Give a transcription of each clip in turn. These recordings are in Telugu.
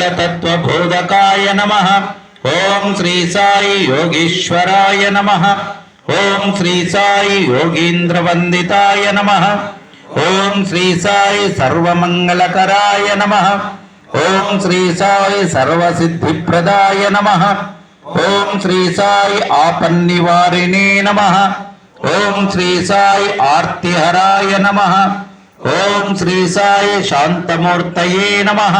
सकलतत्त्वबोधकाय नमः ॐ श्री साई योगीश्वराय नमः ॐ श्री साई योगीन्द्रवन्दिताय नमः ॐ श्री साई सर्वमङ्गलकराय नमः ॐ श्री साई सर्वसिद्धिप्रदाय नमः ॐ श्री साई आपन्निवारिणे नमः ॐ श्री साई आर्तिहराय नमः ॐ श्री साई शान्तमूर्तये नमः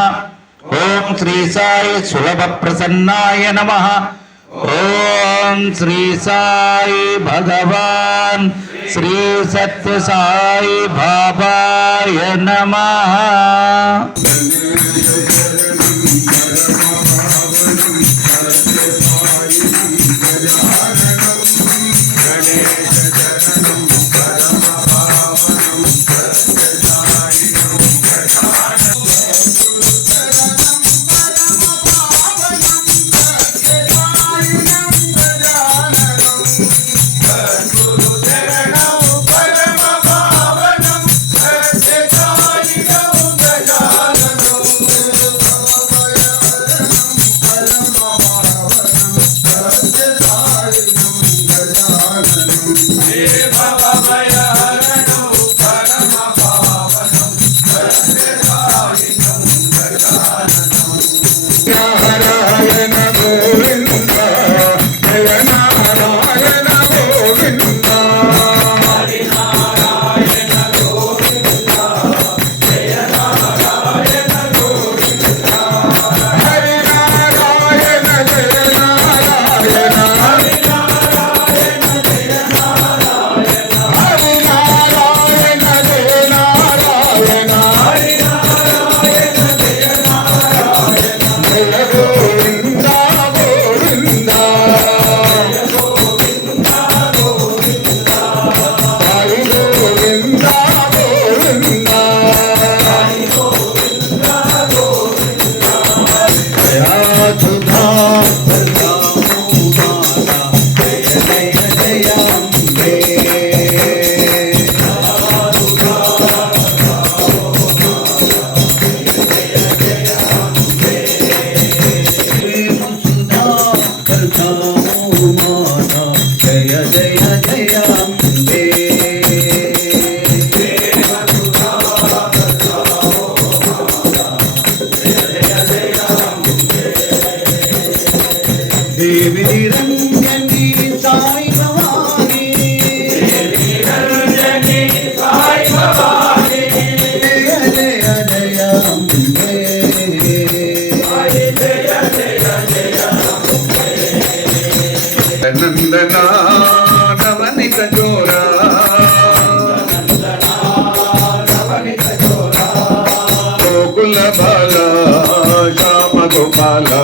ఓం శ్రీ సాయి సులభ ప్రసన్నాయ నమ. ఓం శ్రీ సాయి భగవాన్ శ్రీ సత్య సాయి బాబాయ నమ. গোপালা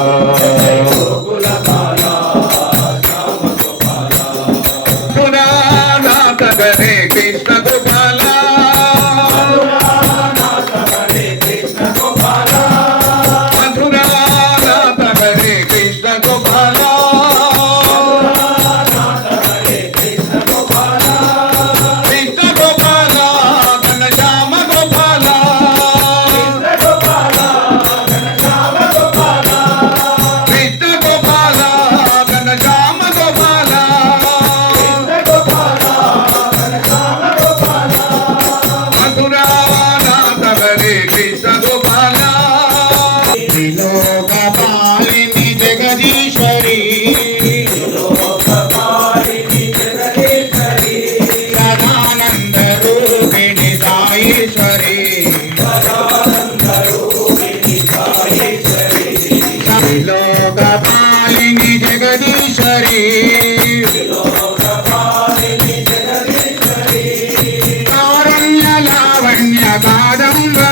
లావణ్య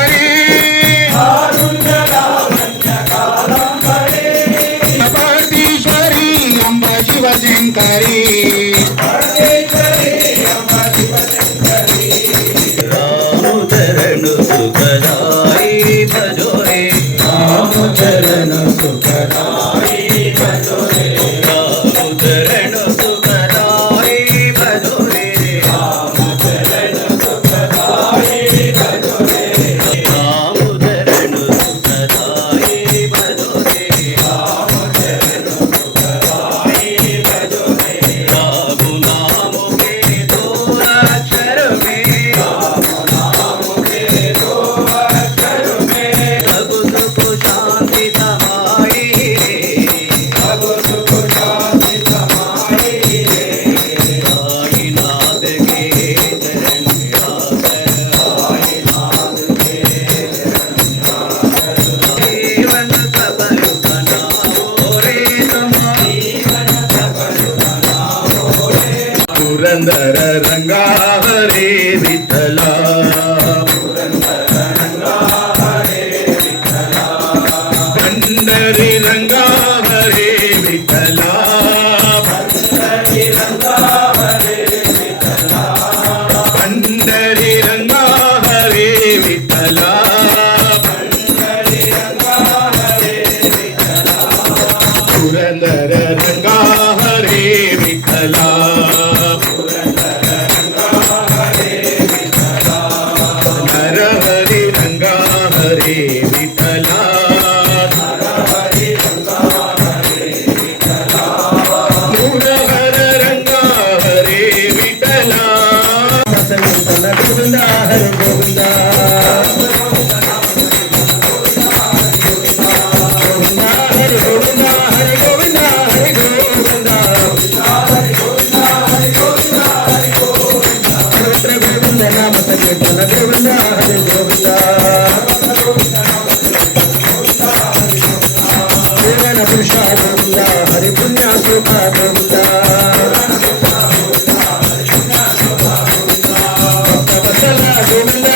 Amen.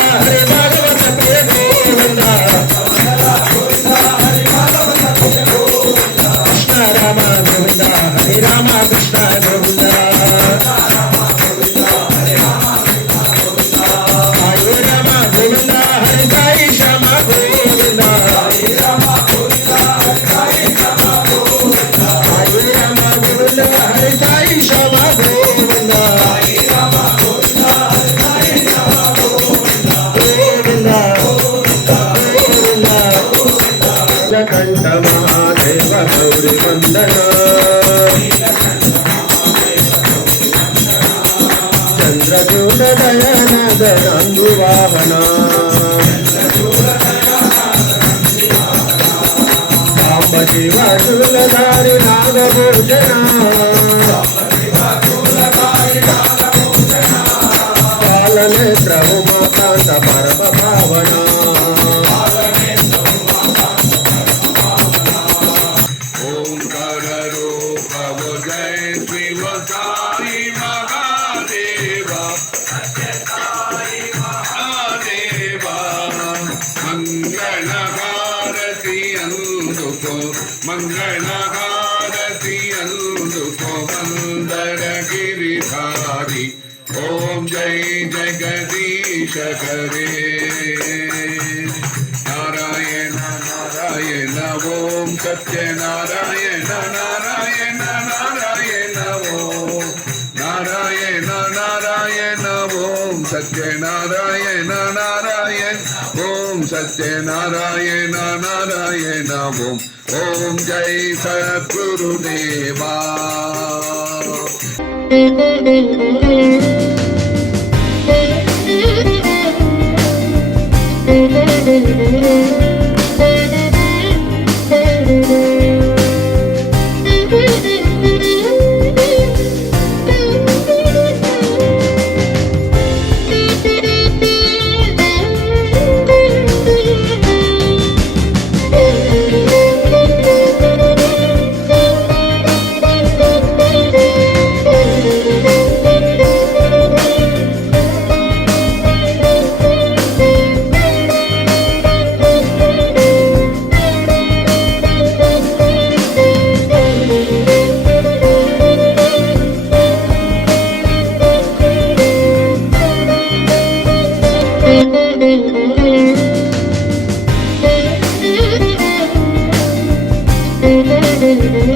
చంద్రచూడ దయానంద నందువాహన సాంబ శివ శూలధారి నాగభూషణ நாராயண ஓம் சத்ய நாராயண நாராயண நாராயண ஓம் நாராயண நாராயண ஓம் சத்ய நாராயண நாராயண ஓம் சத்ய நாராயண நாராயண ஓம் Jai Sadhguru Hey, hey, hey.